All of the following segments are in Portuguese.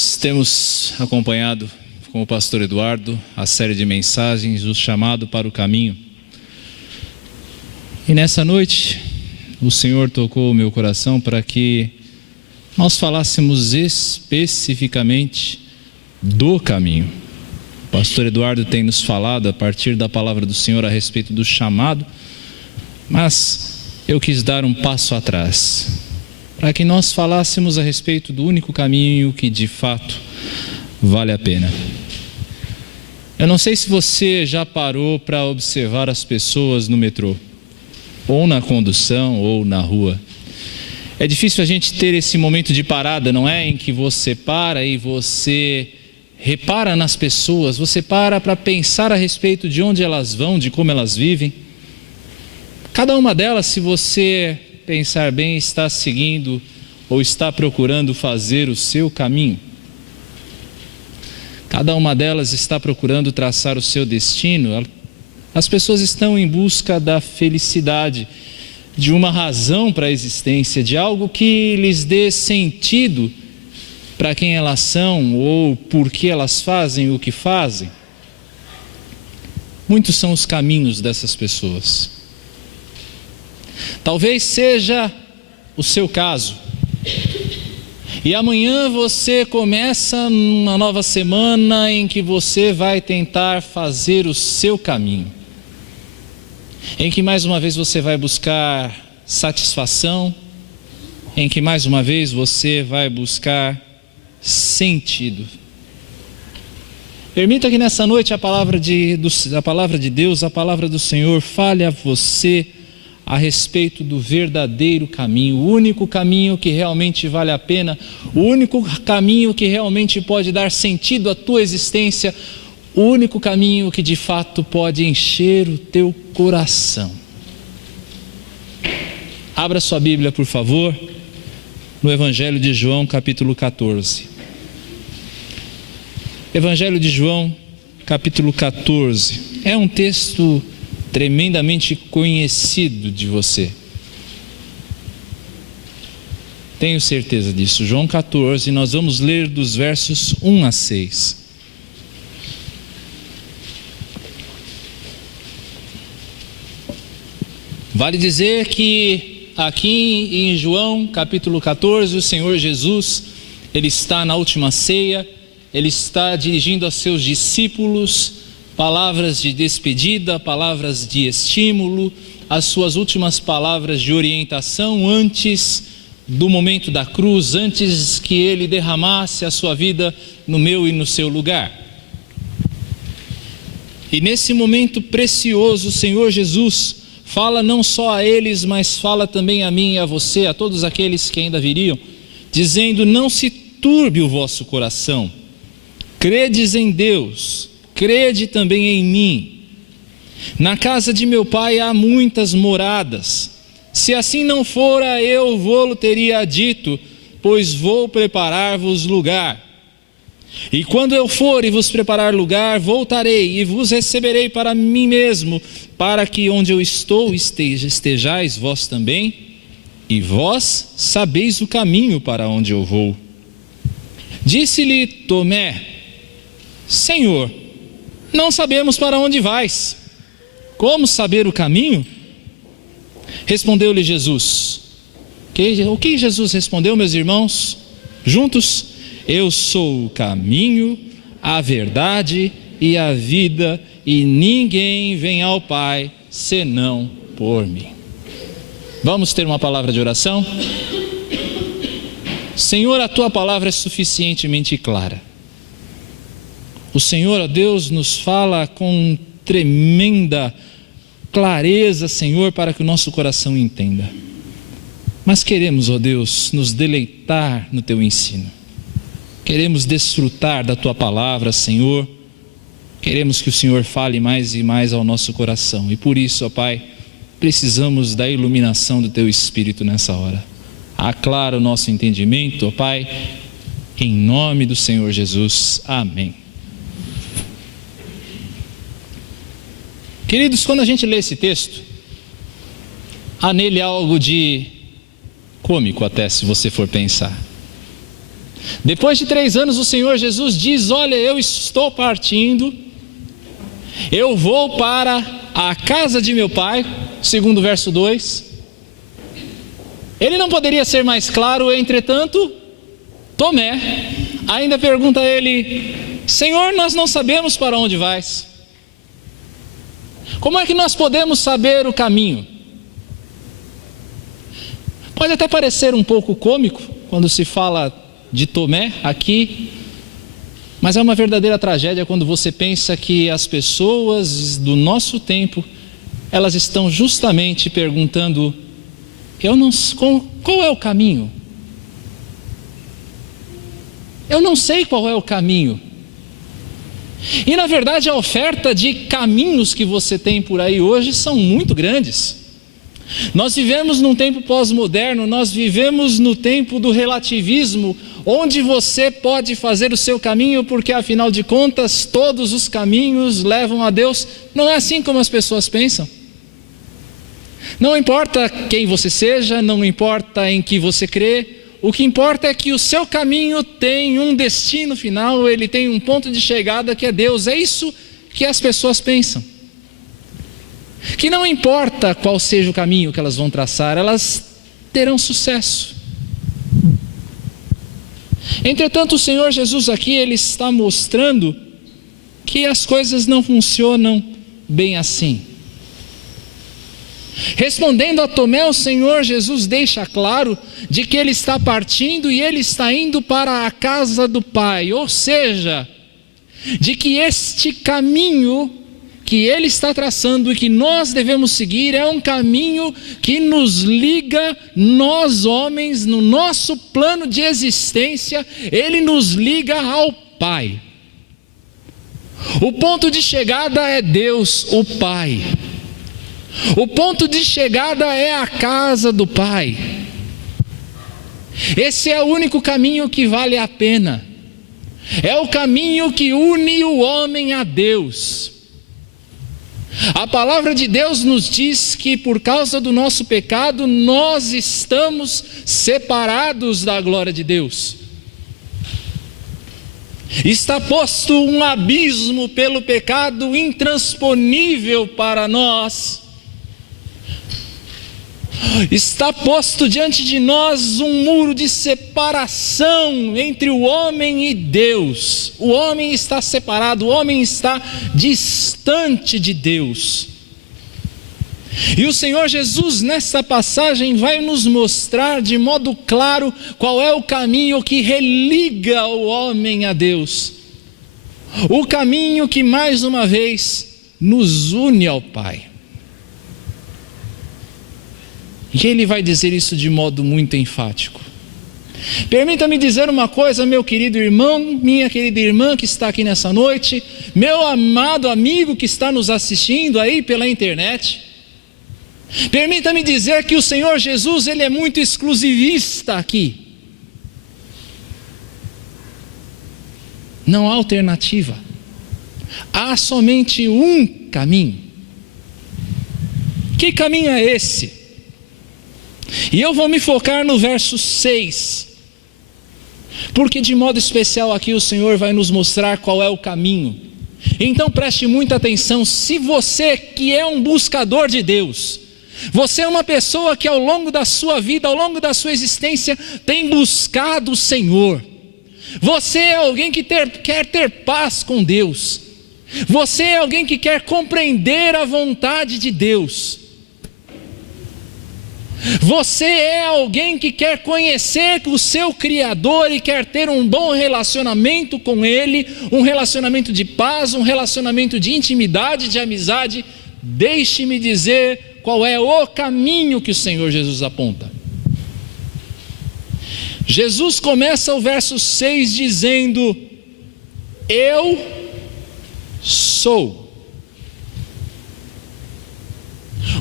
Nós temos acompanhado com o pastor Eduardo a série de mensagens, o chamado para o caminho. E nessa noite, o Senhor tocou o meu coração para que nós falássemos especificamente do caminho. O pastor Eduardo tem nos falado a partir da palavra do Senhor a respeito do chamado, mas eu quis dar um passo atrás, para que nós falássemos a respeito do único caminho que de fato vale a pena. Eu não sei se você já parou para observar as pessoas no metrô, ou na condução, ou na rua. É difícil a gente ter esse momento de parada, não é? Em que você para e você repara nas pessoas, você para pensar a respeito de onde elas vão, de como elas vivem. Cada uma delas, se você pensar bem, está seguindo ou está procurando fazer o seu caminho. Cada uma delas está procurando traçar o seu destino. As pessoas estão em busca da felicidade, de uma razão para a existência, de algo que lhes dê sentido para quem elas são ou por que elas fazem o que fazem. Muitos são os caminhos dessas pessoas. Talvez seja o seu caso. E amanhã você começa uma nova semana em que você vai tentar fazer o seu caminho. Em que mais uma vez você vai buscar satisfação, em que mais uma vez você vai buscar sentido. Permita que nessa noite a palavra de Deus, a palavra do Senhor, fale a você a respeito do verdadeiro caminho, o único caminho que realmente vale a pena, o único caminho que realmente pode dar sentido à tua existência, o único caminho que de fato pode encher o teu coração. Abra sua Bíblia, por favor, no Evangelho de João, capítulo 14. Evangelho de João, capítulo 14. É um texto tremendamente conhecido de você. Tenho certeza disso. João 14, nós vamos ler dos versos 1 a 6. Vale dizer que aqui em João capítulo 14, o Senhor Jesus, Ele está na última ceia, Ele está dirigindo a seus discípulos palavras de despedida, palavras de estímulo, as suas últimas palavras de orientação antes do momento da cruz, antes que Ele derramasse a sua vida no meu e no seu lugar. E nesse momento precioso, o Senhor Jesus fala não só a eles, mas fala também a mim e a você, a todos aqueles que ainda viriam, dizendo: não se turbe o vosso coração, credes em Deus, crede também em mim. Na casa de meu pai há muitas moradas. Se assim não fora, eu vô-lo teria dito, pois vou preparar-vos lugar. E quando eu for e vos preparar lugar, voltarei e vos receberei para mim mesmo, para que onde eu estou estejais vós também, e vós sabeis o caminho para onde eu vou. Disse-lhe Tomé: Senhor, não sabemos para onde vais. Como saber o caminho? Respondeu-lhe Jesus. O que Jesus respondeu, meus irmãos? Juntos: eu sou o caminho, a verdade e a vida, e ninguém vem ao Pai senão por mim. Vamos ter uma palavra de oração? Senhor, a tua palavra é suficientemente clara. O Senhor, ó Deus, nos fala com tremenda clareza, Senhor, para que o nosso coração entenda. Mas queremos, ó Deus, nos deleitar no teu ensino. Queremos desfrutar da tua palavra, Senhor. Queremos que o Senhor fale mais e mais ao nosso coração. E por isso, ó Pai, precisamos da iluminação do teu Espírito nessa hora. Aclara o nosso entendimento, ó Pai, em nome do Senhor Jesus. Amém. Queridos, quando a gente lê esse texto, há nele algo de cômico até, se você for pensar. Depois de 3 anos, o Senhor Jesus diz: olha, eu estou partindo, eu vou para a casa de meu pai, segundo o verso 2. Ele não poderia ser mais claro. Entretanto, Tomé ainda pergunta a ele: Senhor, nós não sabemos para onde vais. Como é que nós podemos saber o caminho? Pode até parecer um pouco cômico quando se fala de Tomé aqui, mas é uma verdadeira tragédia quando você pensa que as pessoas do nosso tempo, elas estão justamente perguntando: qual é o caminho? Eu não sei qual é o caminho. E na verdade a oferta de caminhos que você tem por aí hoje são muito grandes. Nós vivemos num tempo pós-moderno, nós vivemos no tempo do relativismo, onde você pode fazer o seu caminho, porque afinal de contas todos os caminhos levam a Deus. Não é assim como as pessoas pensam. Não importa quem você seja, não importa em que você crê, o que importa é que o seu caminho tem um destino final, ele tem um ponto de chegada que é Deus. É isso que as pessoas pensam. Que não importa qual seja o caminho que elas vão traçar, elas terão sucesso. Entretanto, o Senhor Jesus aqui, ele está mostrando que as coisas não funcionam bem assim. Respondendo a Tomé, o Senhor Jesus deixa claro de que ele está partindo e ele está indo para a casa do Pai, ou seja, de que este caminho que ele está traçando e que nós devemos seguir é um caminho que nos liga, nós homens, no nosso plano de existência, ele nos liga ao Pai. O ponto de chegada é Deus, o Pai. O ponto de chegada é a casa do Pai. Esse é o único caminho que vale a pena. É o caminho que une o homem a Deus. A palavra de Deus nos diz que por causa do nosso pecado nós estamos separados da glória de Deus. Está posto um abismo pelo pecado intransponível para nós. Está posto diante de nós um muro de separação entre o homem e Deus. O homem está separado, o homem está distante de Deus. E o Senhor Jesus nessa passagem vai nos mostrar de modo claro qual é o caminho que religa o homem a Deus. O caminho que mais uma vez nos une ao Pai. E ele vai dizer isso de modo muito enfático. Permita-me dizer uma coisa, meu querido irmão, minha querida irmã que está aqui nessa noite, meu amado amigo que está nos assistindo aí pela internet. Permita-me dizer que o Senhor Jesus, ele é muito exclusivista aqui. Não há alternativa. Há somente um caminho. Que caminho é esse? E eu vou me focar no verso 6, porque de modo especial aqui o Senhor vai nos mostrar qual é o caminho. Então preste muita atenção. Se você que é um buscador de Deus, você é uma pessoa que ao longo da sua vida, ao longo da sua existência, tem buscado o Senhor. Você é alguém que quer ter paz com Deus. Você é alguém que quer compreender a vontade de Deus. Você é alguém que quer conhecer o seu Criador e quer ter um bom relacionamento com Ele, um relacionamento de paz, um relacionamento de intimidade, de amizade. Deixe-me dizer qual é o caminho que o Senhor Jesus aponta. Jesus começa o verso 6 dizendo: eu sou.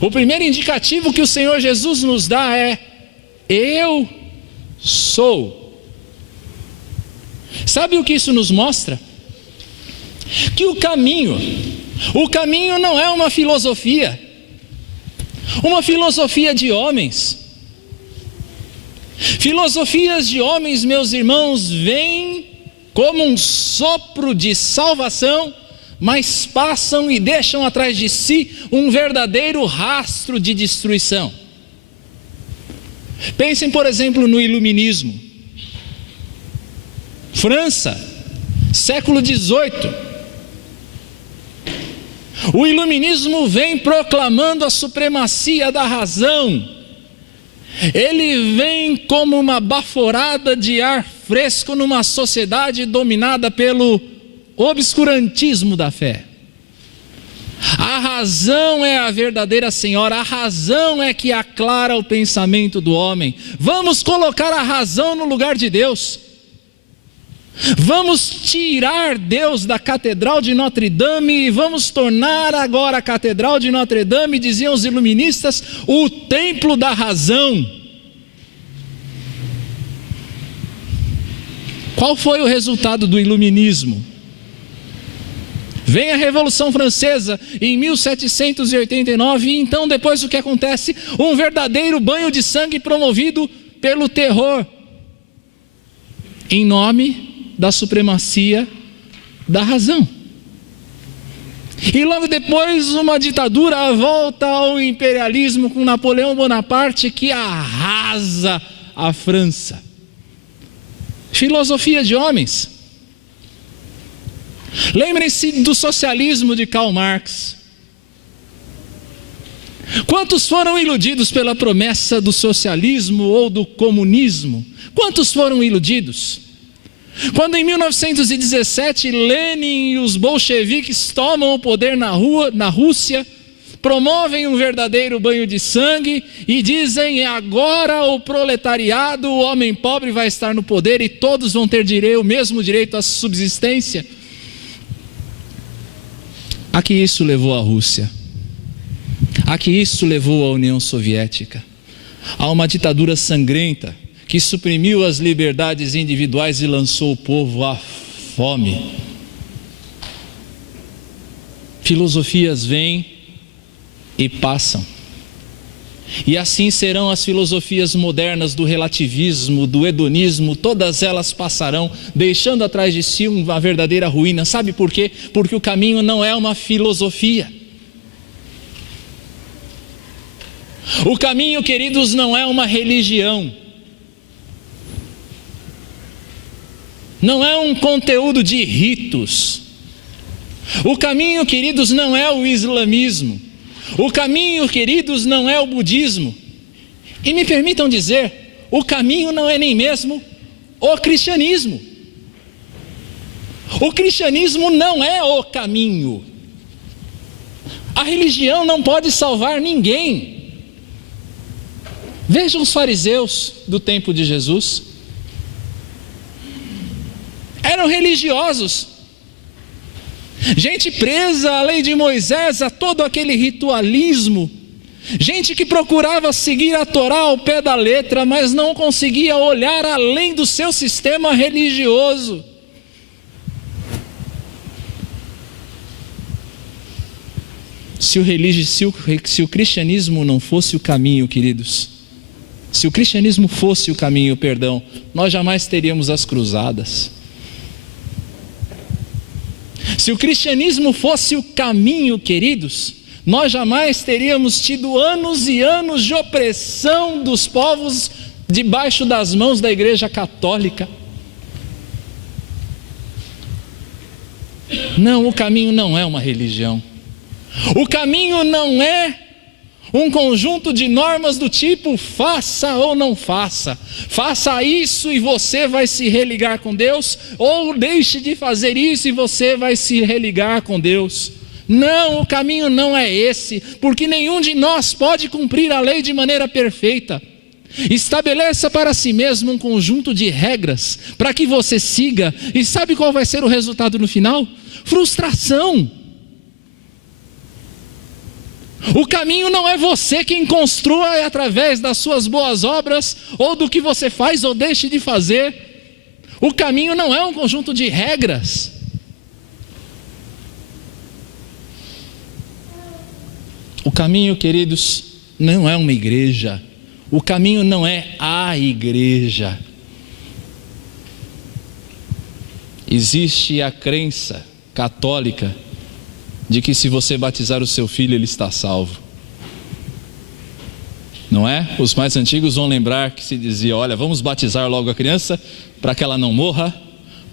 O primeiro indicativo que o Senhor Jesus nos dá é: eu sou. Sabe o que isso nos mostra? Que o caminho não é uma filosofia de homens. Filosofias de homens, meus irmãos, vêm como um sopro de salvação, mas passam e deixam atrás de si um verdadeiro rastro de destruição. Pensem, por exemplo, no Iluminismo. França, século XVIII. O Iluminismo vem proclamando a supremacia da razão. Ele vem como uma baforada de ar fresco numa sociedade dominada pelo obscurantismo da fé. A razão é a verdadeira senhora, a razão é que aclara o pensamento do homem. Vamos colocar a razão no lugar de Deus. Vamos tirar Deus da Catedral de Notre Dame e vamos tornar agora a Catedral de Notre Dame, diziam os iluministas, o templo da razão. Qual foi o resultado do iluminismo? Vem a Revolução Francesa em 1789 e então depois o que acontece? Um verdadeiro banho de sangue promovido pelo terror, em nome da supremacia da razão. E logo depois uma ditadura volta ao imperialismo com Napoleão Bonaparte, que arrasa a França. Filosofia de homens. Lembrem-se do socialismo de Karl Marx. Quantos foram iludidos pela promessa do socialismo ou do comunismo? Quantos foram iludidos? Quando em 1917 Lenin e os bolcheviques tomam o poder na Rússia, promovem um verdadeiro banho de sangue e dizem: agora o proletariado, o homem pobre vai estar no poder e todos vão ter o mesmo direito à subsistência. A que isso levou a Rússia? A que isso levou a União Soviética? A uma ditadura sangrenta que suprimiu as liberdades individuais e lançou o povo à fome. Filosofias vêm e passam. E assim serão as filosofias modernas do relativismo, do hedonismo, todas elas passarão, deixando atrás de si uma verdadeira ruína. Sabe por quê? Porque o caminho não é uma filosofia. O caminho, queridos, não é uma religião. Não é um conteúdo de ritos. O caminho, queridos, não é o islamismo. O caminho, queridos, não é o budismo. E me permitam dizer, o caminho não é nem mesmo o cristianismo. O cristianismo não é o caminho. A religião não pode salvar ninguém. Vejam os fariseus do tempo de Jesus. Eram religiosos, gente presa à lei de Moisés, a todo aquele ritualismo, gente que procurava seguir a Torá ao pé da letra, mas não conseguia olhar além do seu sistema religioso. Se o cristianismo não fosse o caminho, queridos, se o cristianismo fosse o caminho, perdão, nós jamais teríamos as cruzadas. Se o cristianismo fosse o caminho, queridos, nós jamais teríamos tido anos e anos de opressão dos povos debaixo das mãos da Igreja Católica. Não, o caminho não é uma religião. O caminho não é um conjunto de normas do tipo faça ou não faça. Faça isso e você vai se religar com Deus, ou deixe de fazer isso e você vai se religar com Deus. Não, o caminho não é esse, porque nenhum de nós pode cumprir a lei de maneira perfeita. Estabeleça para si mesmo um conjunto de regras para que você siga, e sabe qual vai ser o resultado no final? Frustração. O caminho não é você quem construa através das suas boas obras, ou do que você faz ou deixe de fazer. O caminho não é um conjunto de regras. O caminho, queridos, não é uma igreja. O caminho não é a igreja. Existe a crença católica de que se você batizar o seu filho, ele está salvo. Não é? Os mais antigos vão lembrar que se dizia: olha, vamos batizar logo a criança para que ela não morra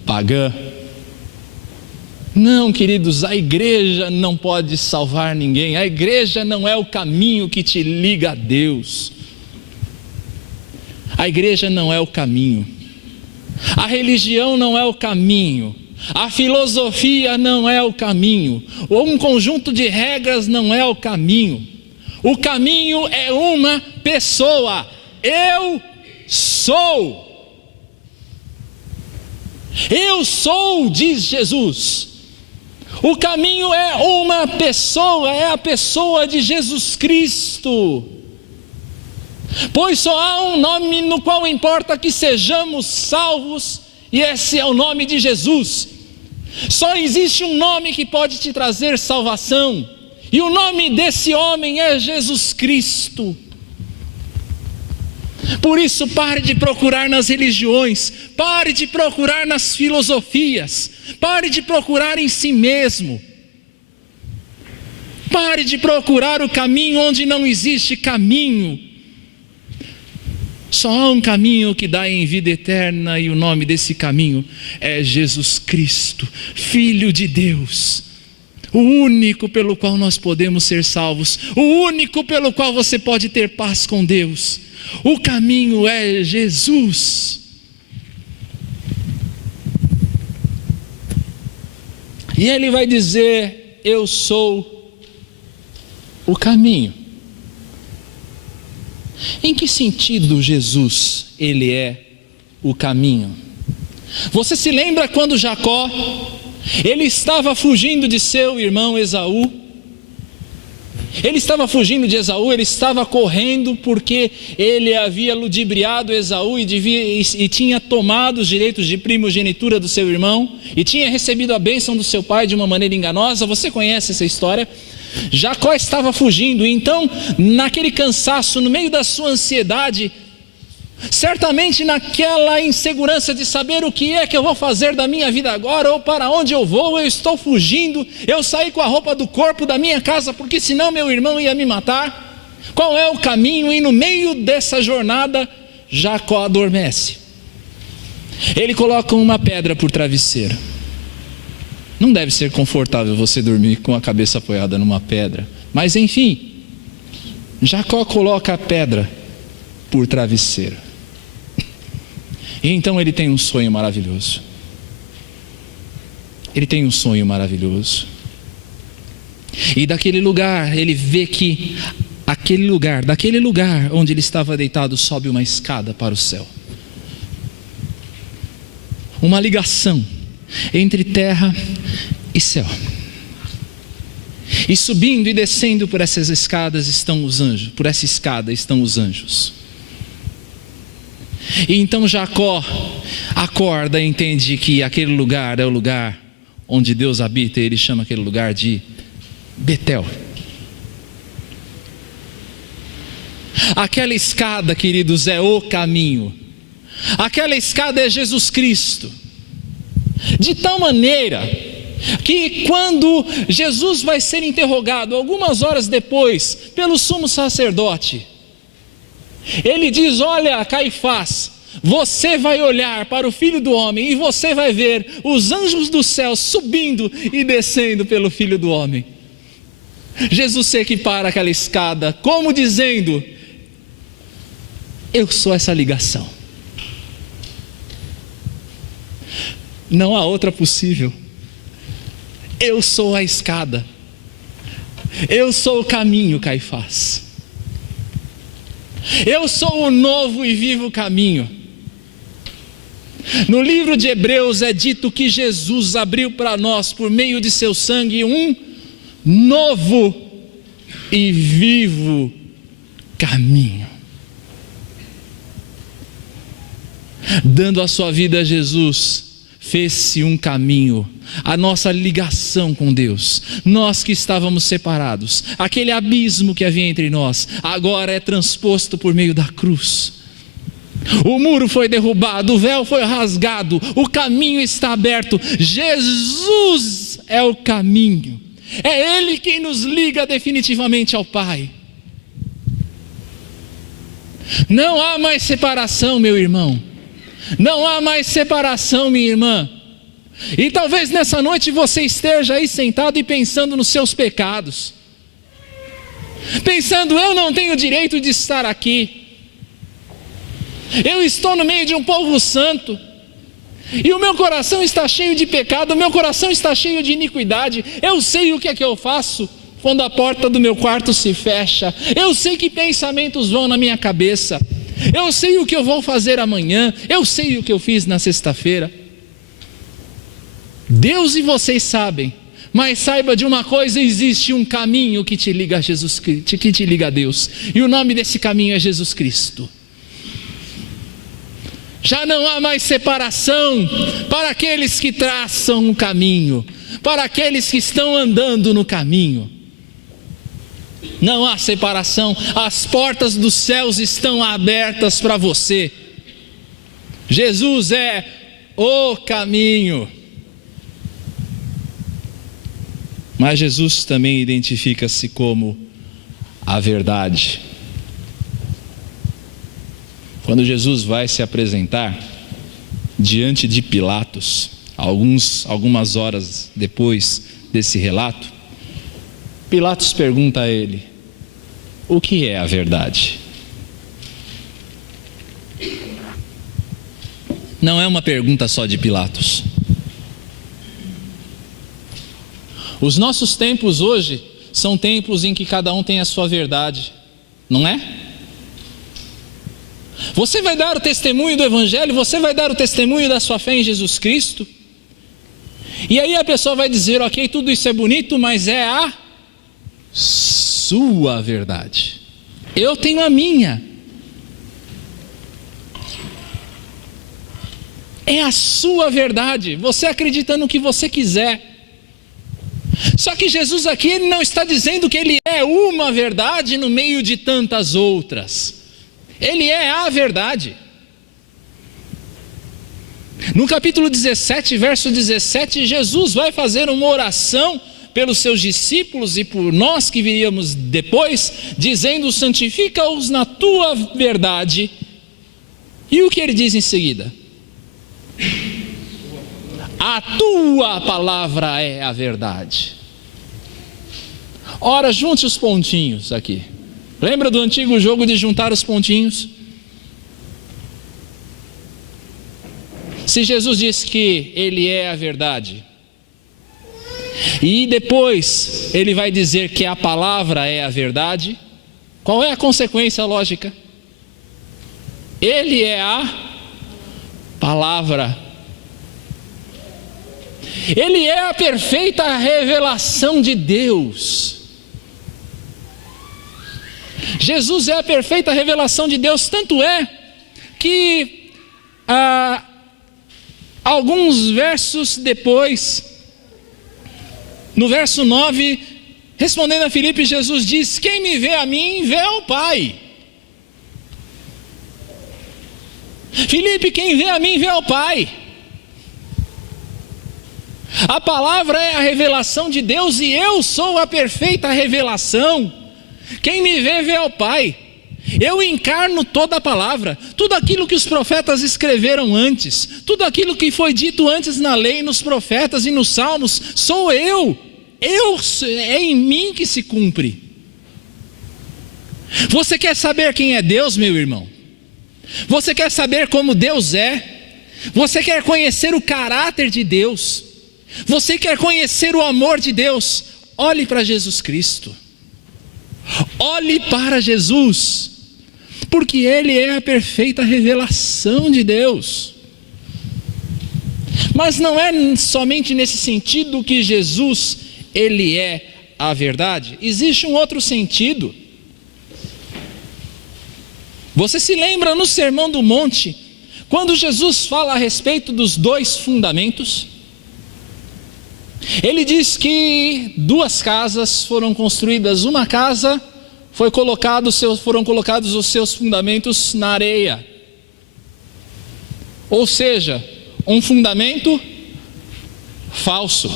pagã. Não, queridos, a igreja não pode salvar ninguém. A igreja não é o caminho que te liga a Deus. A igreja não é o caminho. A religião não é o caminho. A filosofia não é o caminho. Ou um conjunto de regras não é o caminho. O caminho é uma pessoa. Eu sou. Eu sou, diz Jesus. O caminho é uma pessoa, é a pessoa de Jesus Cristo. Pois só há um nome no qual importa que sejamos salvos, e esse é o nome de Jesus. Só existe um nome que pode te trazer salvação, e o nome desse homem é Jesus Cristo. Por isso, pare de procurar nas religiões, pare de procurar nas filosofias, pare de procurar em si mesmo, pare de procurar o caminho onde não existe caminho. Só há um caminho que dá em vida eterna, e o nome desse caminho é Jesus Cristo, Filho de Deus, o único pelo qual nós podemos ser salvos, o único pelo qual você pode ter paz com Deus. O caminho é Jesus. E ele vai dizer: eu sou o caminho. Em que sentido Jesus, ele é o caminho? Você se lembra quando Jacó, ele estava fugindo de seu irmão Esaú? Ele estava fugindo de Esaú, ele estava correndo porque ele havia ludibriado Esaú e tinha tomado os direitos de primogenitura do seu irmão, e tinha recebido a bênção do seu pai de uma maneira enganosa. Você conhece essa história? Jacó estava fugindo, então naquele cansaço, no meio da sua ansiedade, certamente naquela insegurança de saber o que é que eu vou fazer da minha vida agora, ou para onde eu vou, eu estou fugindo, eu saí com a roupa do corpo da minha casa, porque senão meu irmão ia me matar. Qual é o caminho? E no meio dessa jornada, Jacó adormece. Ele coloca uma pedra por travesseiro. Não deve ser confortável você dormir com a cabeça apoiada numa pedra, mas enfim, Jacó coloca a pedra por travesseiro. E então ele tem um sonho maravilhoso. Ele tem um sonho maravilhoso. E daquele lugar, ele vê que daquele lugar onde ele estava deitado, sobe uma escada para o céu. Uma ligação entre terra e céu. E subindo e descendo por essas escadas estão os anjos. Por essa escada estão os anjos. E então Jacó acorda e entende que aquele lugar é o lugar onde Deus habita, e ele chama aquele lugar de Betel. Aquela escada, queridos, é o caminho. Aquela escada é Jesus Cristo. De tal maneira que quando Jesus vai ser interrogado algumas horas depois pelo sumo sacerdote, ele diz: olha, Caifás, você vai olhar para o Filho do Homem e você vai ver os anjos do céu subindo e descendo pelo Filho do Homem. Jesus se equipara àquela escada como dizendo: eu sou essa ligação. Não há outra possível. Eu sou a escada. Eu sou o caminho, Caifás. Eu sou o novo e vivo caminho. No livro de Hebreus é dito que Jesus abriu para nós, por meio de seu sangue, um novo e vivo caminho. Dando a sua vida a Jesus, fez-se um caminho a nossa ligação com Deus. Nós que estávamos separados, aquele abismo que havia entre nós, agora é transposto por meio da cruz. O muro foi derrubado, o véu foi rasgado, o caminho está aberto. Jesus é o caminho, é Ele quem nos liga definitivamente ao Pai. Não há mais separação, meu irmão, não há mais separação, minha irmã. E talvez nessa noite você esteja aí sentado e pensando nos seus pecados, pensando: eu não tenho direito de estar aqui, eu estou no meio de um povo santo, e o meu coração está cheio de pecado, o meu coração está cheio de iniquidade. Eu sei o que é que eu faço quando a porta do meu quarto se fecha, eu sei que pensamentos vão na minha cabeça, eu sei o que eu vou fazer amanhã, eu sei o que eu fiz na sexta-feira. Deus e vocês sabem, mas saiba de uma coisa: existe um caminho que te liga a Jesus Cristo, que te liga a Deus, e o nome desse caminho é Jesus Cristo. Já não há mais separação para aqueles que traçam o caminho, para aqueles que estão andando no caminho. Não há separação, as portas dos céus estão abertas para você. Jesus é o caminho. Mas Jesus também identifica-se como a verdade. Quando Jesus vai se apresentar diante de Pilatos, algumas horas depois desse relato, Pilatos pergunta a ele: o que é a verdade? Não é uma pergunta só de Pilatos. Os nossos tempos hoje são tempos em que cada um tem a sua verdade, não é? Você vai dar o testemunho do Evangelho, você vai dar o testemunho da sua fé em Jesus Cristo, e aí a pessoa vai dizer: ok, tudo isso é bonito, mas é a sua verdade, eu tenho a minha. É a sua verdade, você acredita no que você quiser. Só que Jesus aqui, ele não está dizendo que ele é uma verdade no meio de tantas outras. Ele é a verdade. No capítulo 17, verso 17, Jesus vai fazer uma oração pelos seus discípulos e por nós que viríamos depois, dizendo: santifica-os na tua verdade. E o que ele diz em seguida? A tua palavra é a verdade. Ora, junte os pontinhos aqui. Lembra do antigo jogo de juntar os pontinhos? Se Jesus diz que ele é a verdade, e depois ele vai dizer que a palavra é a verdade, qual é a consequência lógica? Ele é a palavra. Ele é a perfeita revelação de Deus. Jesus é a perfeita revelação de Deus, tanto é que alguns versos depois, no verso 9, respondendo a Filipe, Jesus diz: quem me vê a mim, vê ao Pai. Filipe, quem vê a mim, vê ao Pai. A palavra é a revelação de Deus e eu sou a perfeita revelação. Quem me vê, vê ao Pai. Eu encarno toda a palavra, tudo aquilo que os profetas escreveram antes, tudo aquilo que foi dito antes na lei, nos profetas e nos salmos, sou eu. É em mim que se cumpre. Você quer saber quem é Deus, meu irmão? Você quer saber como Deus é? Você quer conhecer o caráter de Deus? Você quer conhecer o amor de Deus? Olhe para Jesus Cristo. Olhe para Jesus, porque Ele é a perfeita revelação de Deus. Mas não é somente nesse sentido que Jesus, Ele é a verdade. Existe um outro sentido. Você se lembra no Sermão do Monte, quando Jesus fala a respeito dos dois fundamentos? Ele diz que 2 casas foram construídas. Uma casa foram colocados os seus fundamentos na areia. Ou seja, um fundamento falso.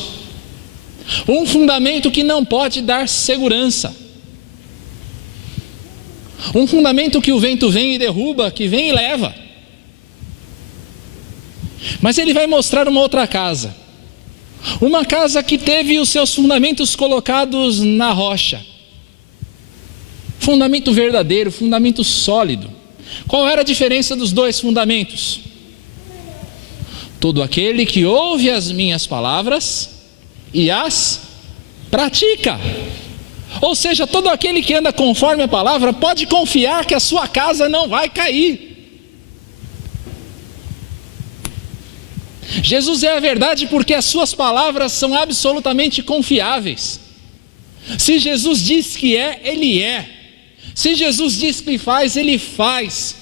Um fundamento que não pode dar segurança. Um fundamento que o vento vem e derruba, que vem e leva. Mas ele vai mostrar uma outra casa. Uma casa que teve os seus fundamentos colocados na rocha. Fundamento verdadeiro, fundamento sólido. Qual era a diferença dos 2 fundamentos? Todo aquele que ouve as minhas palavras e as pratica. Ou seja, todo aquele que anda conforme a palavra pode confiar que a sua casa não vai cair. Jesus é a verdade porque as suas palavras são absolutamente confiáveis. Se Jesus diz que é, Ele é. Se Jesus diz que faz, Ele faz.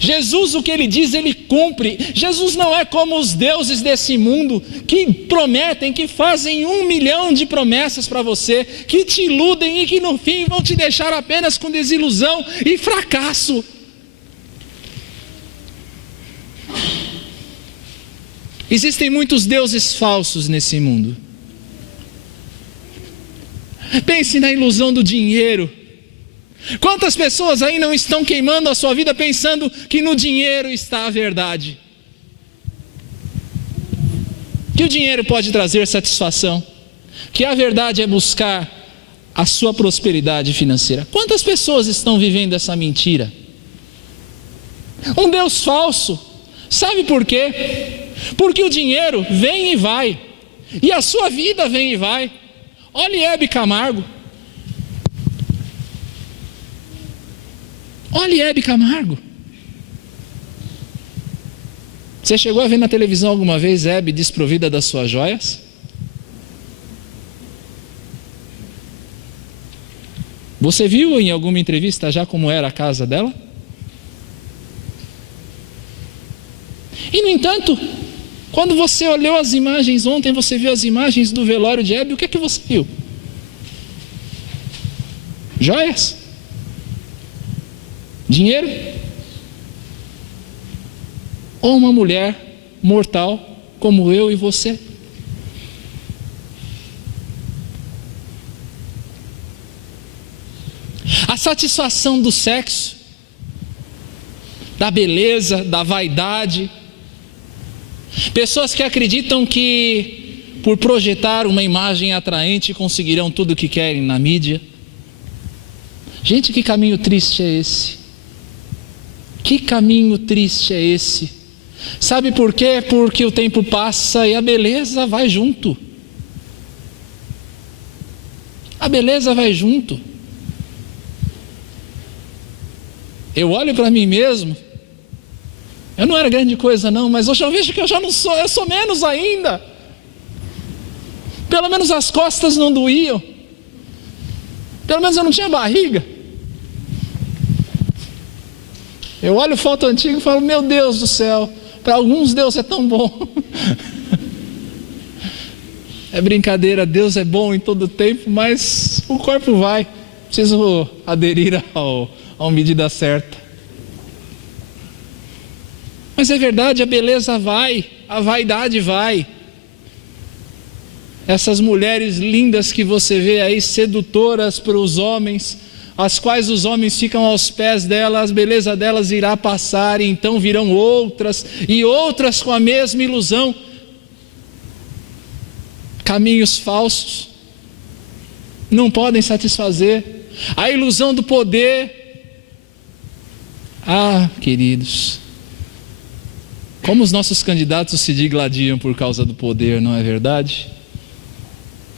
Jesus, o que Ele diz, Ele cumpre. Jesus não é como os deuses desse mundo que prometem, que fazem 1 milhão de promessas para você, que te iludem e que no fim vão te deixar apenas com desilusão e fracasso. Existem muitos deuses falsos nesse mundo. Pense na ilusão do dinheiro. Quantas pessoas aí não estão queimando a sua vida pensando que no dinheiro está a verdade? Que o dinheiro pode trazer satisfação, que a verdade é buscar a sua prosperidade financeira. Quantas pessoas estão vivendo essa mentira? Um Deus falso. Sabe por quê? Porque o dinheiro vem e vai, e a sua vida vem e vai. Olhe Hebe Camargo. Olhe Hebe Camargo. Você chegou a ver na televisão alguma vez Hebe desprovida das suas joias? Você viu em alguma entrevista já como era a casa dela? E no entanto, quando você olhou as imagens ontem, você viu as imagens do velório de Hebe, o que é que você viu? Joias? Dinheiro? Ou uma mulher mortal como eu e você? A satisfação do sexo, da beleza, da vaidade. Pessoas que acreditam que por projetar uma imagem atraente conseguirão tudo o que querem na mídia. Gente, que caminho triste é esse? Que caminho triste é esse? Sabe por quê? Porque o tempo passa e a beleza vai junto. A beleza vai junto. Eu olho para mim mesmo. Eu não era grande coisa não, mas hoje eu vejo que eu já não sou, eu sou menos ainda. Pelo menos as costas não doíam. Pelo menos eu não tinha barriga. Eu olho foto antiga e falo, meu Deus do céu, para alguns Deus é tão bom. É brincadeira, Deus é bom em todo tempo, mas o corpo vai. Preciso aderir à medida certa. Mas é verdade, a beleza vai, a vaidade vai. Essas mulheres lindas que você vê aí, sedutoras para os homens, as quais os homens ficam aos pés delas, a beleza delas irá passar, e então virão outras, e outras com a mesma ilusão. Caminhos falsos, não podem satisfazer. A ilusão do poder. Ah, queridos, como os nossos candidatos se digladiam por causa do poder, não é verdade?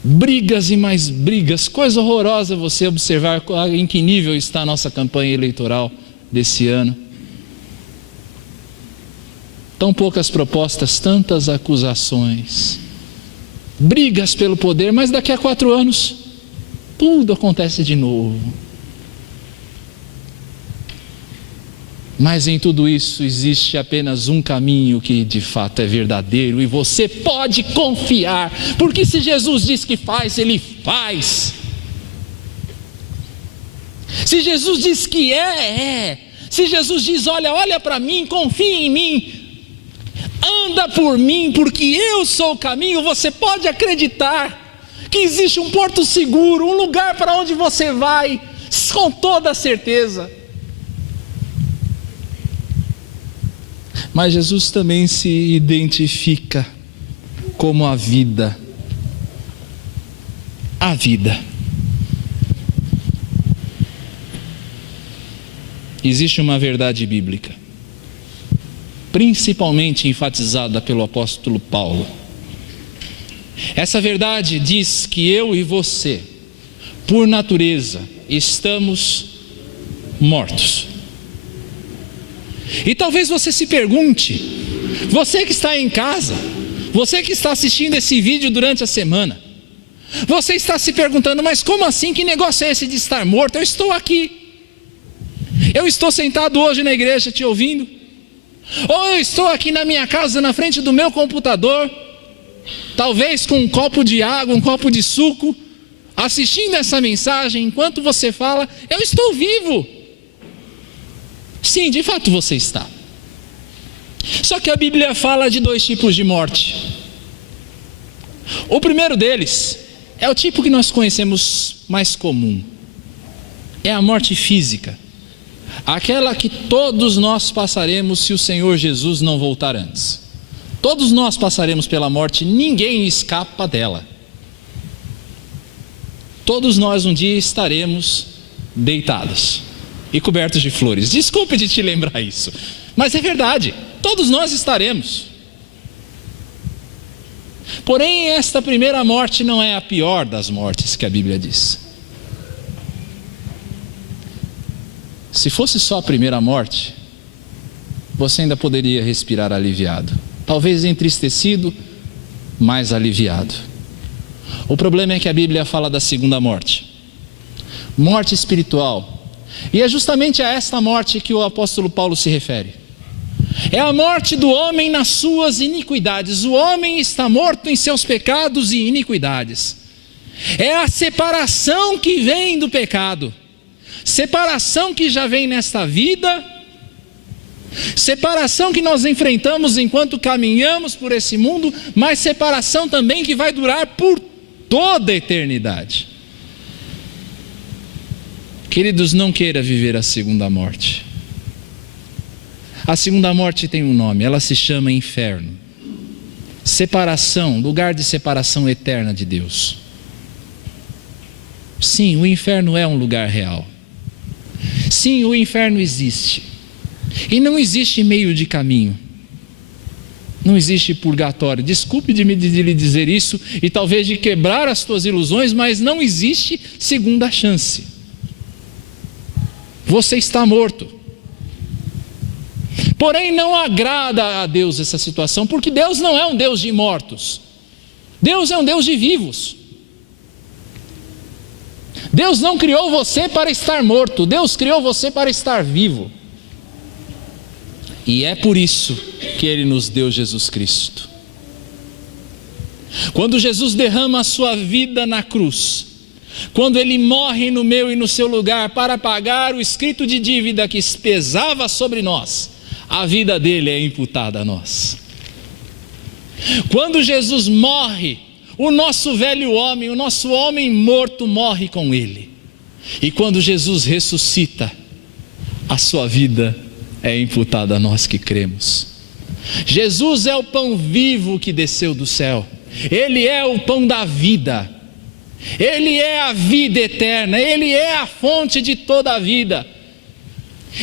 Brigas e mais brigas, coisa horrorosa você observar em que nível está a nossa campanha eleitoral desse ano. Tão poucas propostas, tantas acusações, brigas pelo poder, mas daqui a 4 anos, tudo acontece de novo. Mas em tudo isso existe apenas um caminho que de fato é verdadeiro e você pode confiar, porque se Jesus diz que faz, Ele faz. Se Jesus diz que é. Se Jesus diz, olha para mim, confia em mim, anda por mim, porque eu sou o caminho, você pode acreditar que existe um porto seguro, um lugar para onde você vai, com toda certeza. Mas Jesus também se identifica como a vida. A vida. Existe uma verdade bíblica, principalmente enfatizada pelo apóstolo Paulo. Essa verdade diz que eu e você, por natureza, estamos mortos. E talvez você se pergunte, você que está em casa, você que está assistindo esse vídeo durante a semana, você está se perguntando, mas como assim? Que negócio é esse de estar morto? Eu estou aqui. Eu estou sentado hoje na igreja te ouvindo. Ou eu estou aqui na minha casa, na frente do meu computador, talvez com um copo de água, um copo de suco, assistindo essa mensagem, enquanto você fala, eu estou vivo. Sim, de fato você está. Só que a Bíblia fala de 2 tipos de morte. O primeiro deles é o tipo que nós conhecemos mais comum. É a morte física. Aquela que todos nós passaremos se o Senhor Jesus não voltar antes. Todos nós passaremos pela morte, ninguém escapa dela. Todos nós um dia estaremos deitados e cobertos de flores. Desculpe de te lembrar isso, mas é verdade, todos nós estaremos. Porém, esta primeira morte não é a pior das mortes que a Bíblia diz. Se fosse só a primeira morte, você ainda poderia respirar aliviado, talvez entristecido, mas aliviado. O problema é que a Bíblia fala da segunda morte, morte espiritual. E é justamente a esta morte que o apóstolo Paulo se refere. É a morte do homem nas suas iniquidades. O homem está morto em seus pecados e iniquidades. É a separação que vem do pecado. Separação que já vem nesta vida. Separação que nós enfrentamos enquanto caminhamos por esse mundo, mas separação também que vai durar por toda a eternidade. Queridos, não queira viver a segunda morte. A segunda morte tem um nome, ela se chama inferno. Separação, lugar de separação eterna de Deus. Sim, o inferno é um lugar real. Sim, o inferno existe. E não existe meio de caminho. Não existe purgatório. Desculpe de lhe dizer isso e talvez de quebrar as tuas ilusões, mas não existe segunda chance. Você está morto. Porém, não agrada a Deus essa situação, porque Deus não é um Deus de mortos. Deus é um Deus de vivos. Deus não criou você para estar morto, Deus criou você para estar vivo. E é por isso que Ele nos deu Jesus Cristo. Quando Jesus derrama a sua vida na cruz, quando Ele morre no meu e no seu lugar para pagar o escrito de dívida que pesava sobre nós, a vida dele é imputada a nós. Quando Jesus morre, o nosso velho homem, o nosso homem morto morre com Ele. E quando Jesus ressuscita, a sua vida é imputada a nós que cremos. Jesus é o pão vivo que desceu do céu. Ele é o pão da vida. Ele é a vida eterna. Ele é a fonte de toda a vida.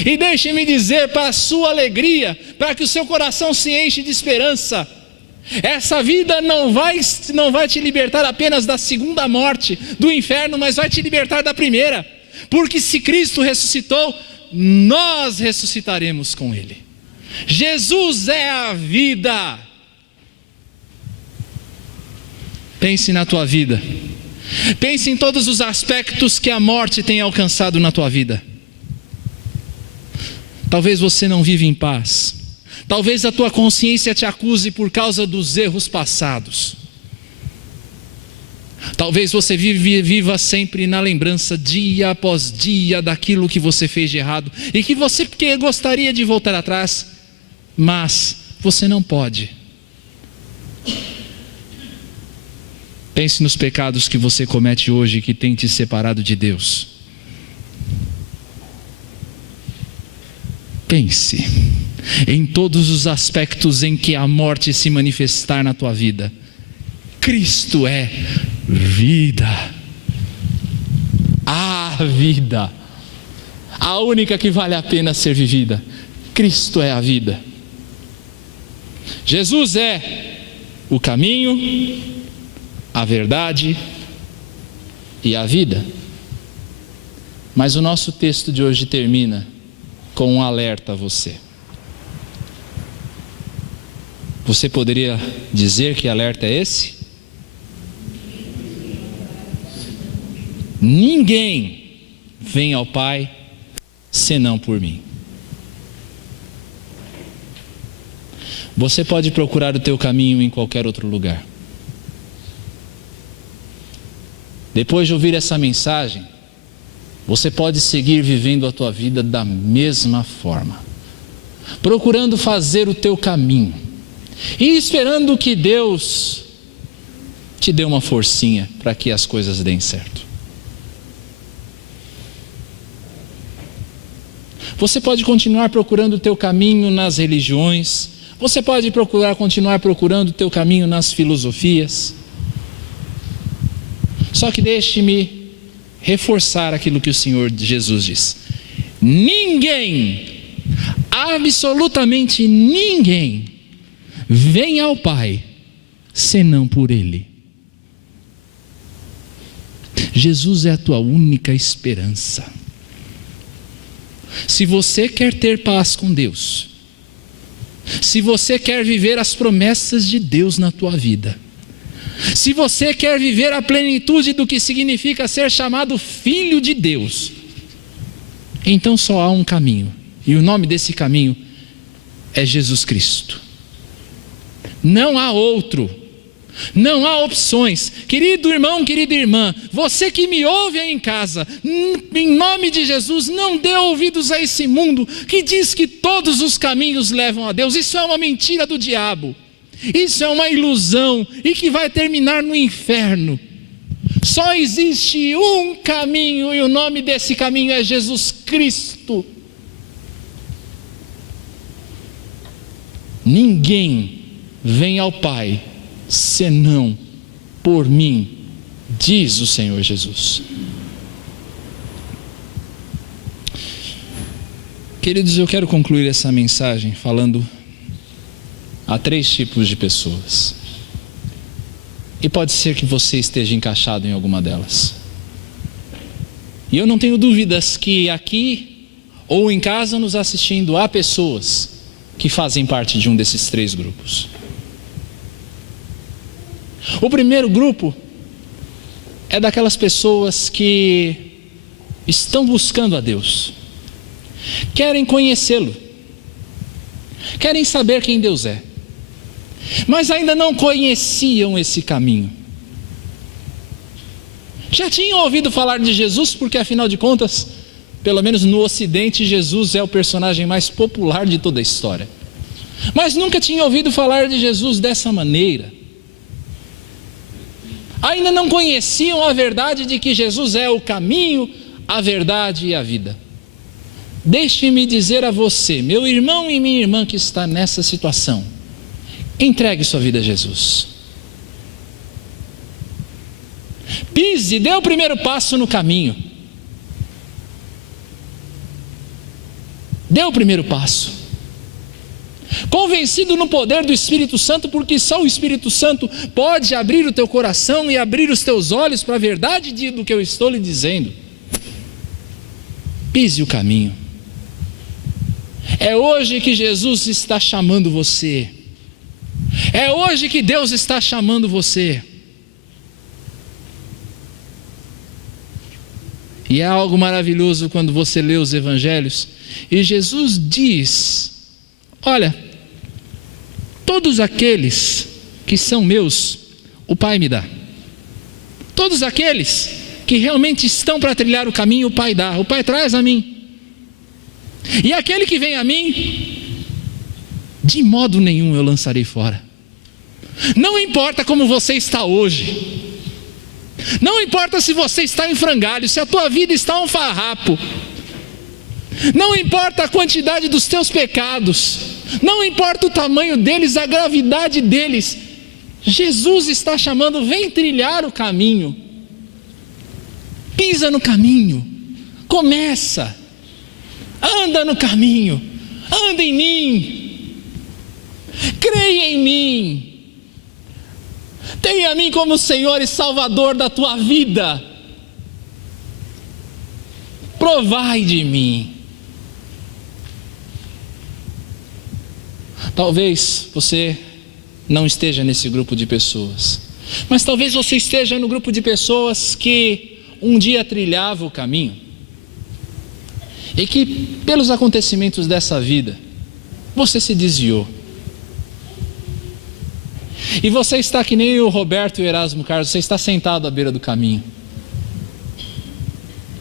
E deixe-me dizer, para a sua alegria, para que o seu coração se enche de esperança, essa vida não vai te libertar apenas da segunda morte, do inferno, mas vai te libertar da primeira. Porque se Cristo ressuscitou, nós ressuscitaremos com Ele. Jesus é a vida. Pense na tua vida. Pense em todos os aspectos que a morte tem alcançado na tua vida. Talvez você não vive em paz. Talvez a tua consciência te acuse por causa dos erros passados. Talvez você viva sempre na lembrança, dia após dia, daquilo que você fez de errado e que você gostaria de voltar atrás, mas você não pode. Pense nos pecados que você comete hoje que tem te separado de Deus. Pense em todos os aspectos em que a morte se manifestar na tua vida. Cristo é vida. A vida. A única que vale a pena ser vivida. Cristo é a vida. Jesus é o caminho, a verdade e a vida. Mas o nosso texto de hoje termina com um alerta a você. Você poderia dizer que alerta é esse? Ninguém vem ao Pai senão por mim. Você pode procurar o teu caminho em qualquer outro lugar. Depois de ouvir essa mensagem, você pode seguir vivendo a tua vida da mesma forma, procurando fazer o teu caminho e esperando que Deus te dê uma forcinha para que as coisas deem certo. Você pode continuar procurando o teu caminho nas religiões, você pode continuar procurando o teu caminho nas filosofias. Só que deixe-me reforçar aquilo que o Senhor Jesus diz. Ninguém, absolutamente ninguém, vem ao Pai senão por Ele. Jesus é a tua única esperança. Se você quer ter paz com Deus, se você quer viver as promessas de Deus na tua vida, se você quer viver a plenitude do que significa ser chamado filho de Deus, então só há um caminho, e o nome desse caminho é Jesus Cristo. Não há outro, não há opções. Querido irmão, querida irmã, você que me ouve aí em casa, em nome de Jesus, não dê ouvidos a esse mundo que diz que todos os caminhos levam a Deus. Isso é uma mentira do diabo. Isso é uma ilusão e que vai terminar no inferno. Só existe um caminho e o nome desse caminho é Jesus Cristo. Ninguém vem ao Pai senão por mim, diz o Senhor Jesus. Queridos, eu quero concluir essa mensagem falando há 3 tipos de pessoas. E pode ser que você esteja encaixado em alguma delas. E eu não tenho dúvidas que aqui ou em casa nos assistindo há pessoas que fazem parte de um desses 3 grupos. O primeiro grupo é daquelas pessoas que estão buscando a Deus, querem conhecê-lo, querem saber quem Deus é, mas ainda não conheciam esse caminho. Já tinham ouvido falar de Jesus, porque afinal de contas, pelo menos no Ocidente, Jesus é o personagem mais popular de toda a história, mas nunca tinham ouvido falar de Jesus dessa maneira. Ainda não conheciam a verdade de que Jesus é o caminho, a verdade e a vida. Deixe-me dizer a você, meu irmão e minha irmã que está nessa situação, entregue sua vida a Jesus. Pise, dê o primeiro passo no caminho. Dê o primeiro passo. Convencido no poder do Espírito Santo, porque só o Espírito Santo pode abrir o teu coração e abrir os teus olhos para a verdade do que eu estou lhe dizendo. Pise o caminho. É hoje que Jesus está chamando você. É hoje que Deus está chamando você. E é algo maravilhoso quando você lê os evangelhos e Jesus diz: olha, todos aqueles que são meus, o Pai me dá. Todos aqueles que realmente estão para trilhar o caminho, o Pai dá, o Pai traz a mim. E aquele que vem a mim, de modo nenhum eu lançarei fora. Não importa como você está hoje, não importa se você está em frangalho, se a tua vida está um farrapo, não importa a quantidade dos teus pecados, não importa o tamanho deles, a gravidade deles, Jesus está chamando: vem trilhar o caminho, pisa no caminho, começa, anda no caminho, anda em mim, creia em mim, tenha a mim como Senhor e Salvador da tua vida, provai de mim. Talvez você não esteja nesse grupo de pessoas, mas talvez você esteja no grupo de pessoas que um dia trilhava o caminho e que pelos acontecimentos dessa vida você se desviou. E você está que nem o Roberto e o Erasmo Carlos, você está sentado à beira do caminho.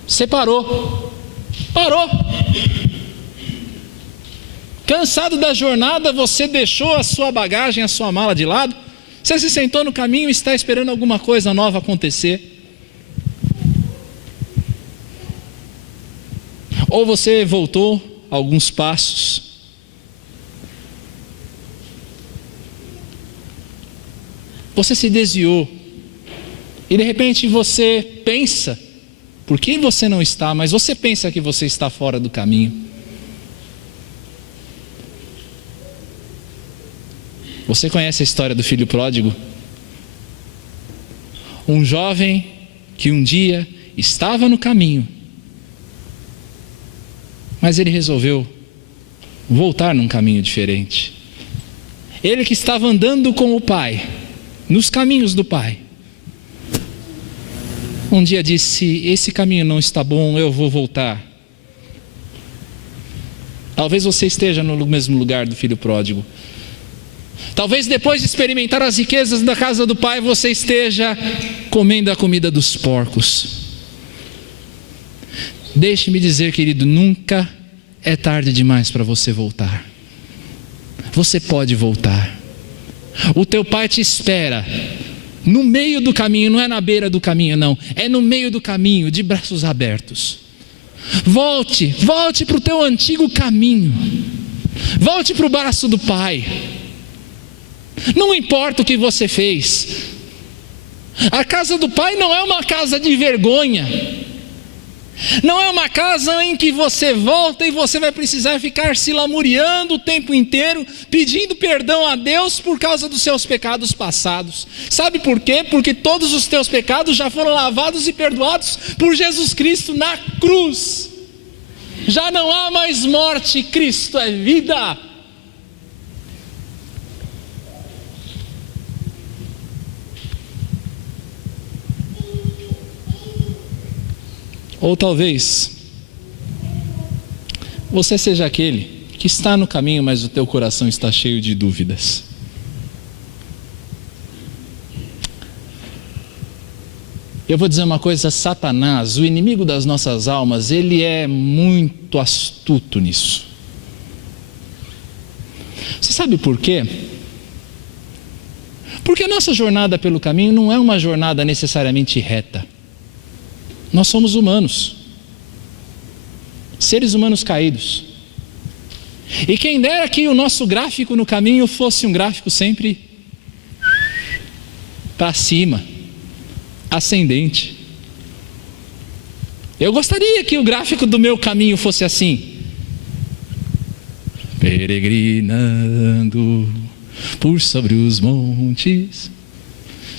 Você parou. Cansado da jornada, você deixou a sua bagagem, a sua mala de lado, você se sentou no caminho e está esperando alguma coisa nova acontecer. Ou você voltou alguns passos. Você se desviou. E de repente você pensa, por que você não está, mas você pensa que você está fora do caminho. Você conhece a história do filho pródigo? Um jovem que um dia estava no caminho, mas ele resolveu voltar num caminho diferente. Ele que estava andando com o pai, nos caminhos do pai, um dia disse: esse caminho não está bom, eu vou voltar. Talvez você esteja no mesmo lugar do filho pródigo. Talvez depois de experimentar as riquezas da casa do pai, você esteja comendo a comida dos porcos. Deixe-me dizer, querido, nunca é tarde demais para você voltar. Você pode voltar. O teu pai te espera no meio do caminho, não é na beira do caminho, não. É no meio do caminho, de braços abertos. Volte para o teu antigo caminho. Volte para o braço do pai. Não importa o que você fez. A casa do pai não é uma casa de vergonha. Não é uma casa em que você volta e você vai precisar ficar se lamuriando o tempo inteiro, pedindo perdão a Deus por causa dos seus pecados passados. Sabe por quê? Porque todos os teus pecados já foram lavados e perdoados por Jesus Cristo na cruz. Já não há mais morte, Cristo é vida. Ou talvez você seja aquele que está no caminho, mas o teu coração está cheio de dúvidas. Eu vou dizer uma coisa: Satanás, o inimigo das nossas almas, ele é muito astuto nisso. Você sabe por quê? Porque a nossa jornada pelo caminho não é uma jornada necessariamente reta. Nós somos humanos, seres humanos caídos. E quem dera que o nosso gráfico no caminho fosse um gráfico sempre para cima, ascendente. Eu gostaria que o gráfico do meu caminho fosse assim: peregrinando por sobre os montes.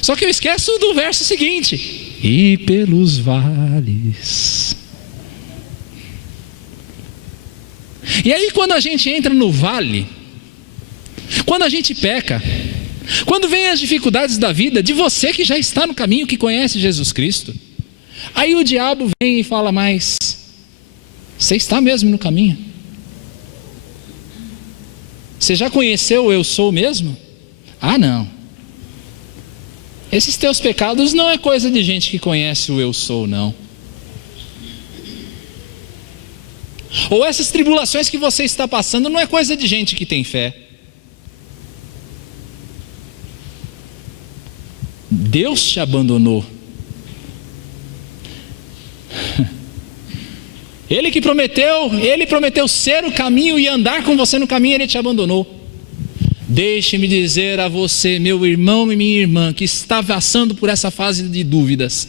Só que eu esqueço do verso seguinte: e pelos vales. E aí, quando a gente entra no vale, quando a gente peca, quando vem as dificuldades da vida, de você que já está no caminho, que conhece Jesus Cristo, Aí o diabo vem e fala: mas você está mesmo no caminho? Você já conheceu o eu sou mesmo? Ah, não. Esses teus pecados não é coisa de gente que conhece o eu sou, não. Ou essas tribulações que você está passando não é coisa de gente que tem fé. Deus te abandonou. Ele prometeu ser o caminho e andar com você no caminho, Ele te abandonou. Deixe-me dizer a você, meu irmão e minha irmã, que está passando por essa fase de dúvidas: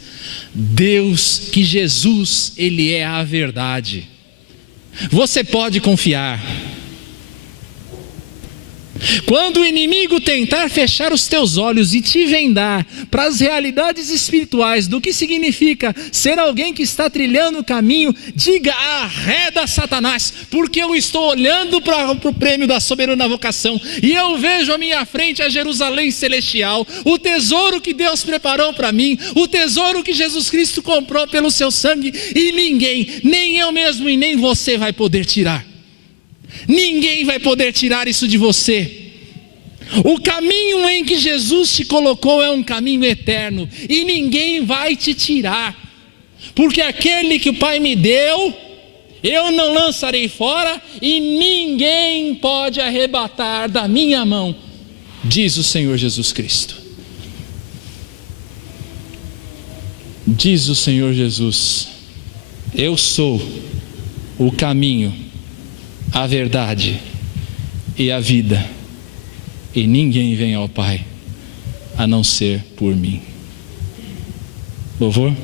Deus, que Jesus, Ele é a verdade. Você pode confiar. Quando o inimigo tentar fechar os teus olhos e te vendar para as realidades espirituais do que significa ser alguém que está trilhando o caminho, diga: arreda Satanás, porque eu estou olhando para o prêmio da soberana vocação e eu vejo à minha frente a Jerusalém celestial, o tesouro que Deus preparou para mim, o tesouro que Jesus Cristo comprou pelo seu sangue, e ninguém, nem eu mesmo e nem você vai poder tirar. Ninguém vai poder tirar isso de você. O caminho em que Jesus te colocou é um caminho eterno, e ninguém vai te tirar, porque aquele que o Pai me deu, eu não lançarei fora, e ninguém pode arrebatar da minha mão, diz o Senhor Jesus Cristo. Diz o Senhor Jesus: eu sou o caminho, a verdade e a vida, e ninguém vem ao Pai a não ser por mim. Louvor.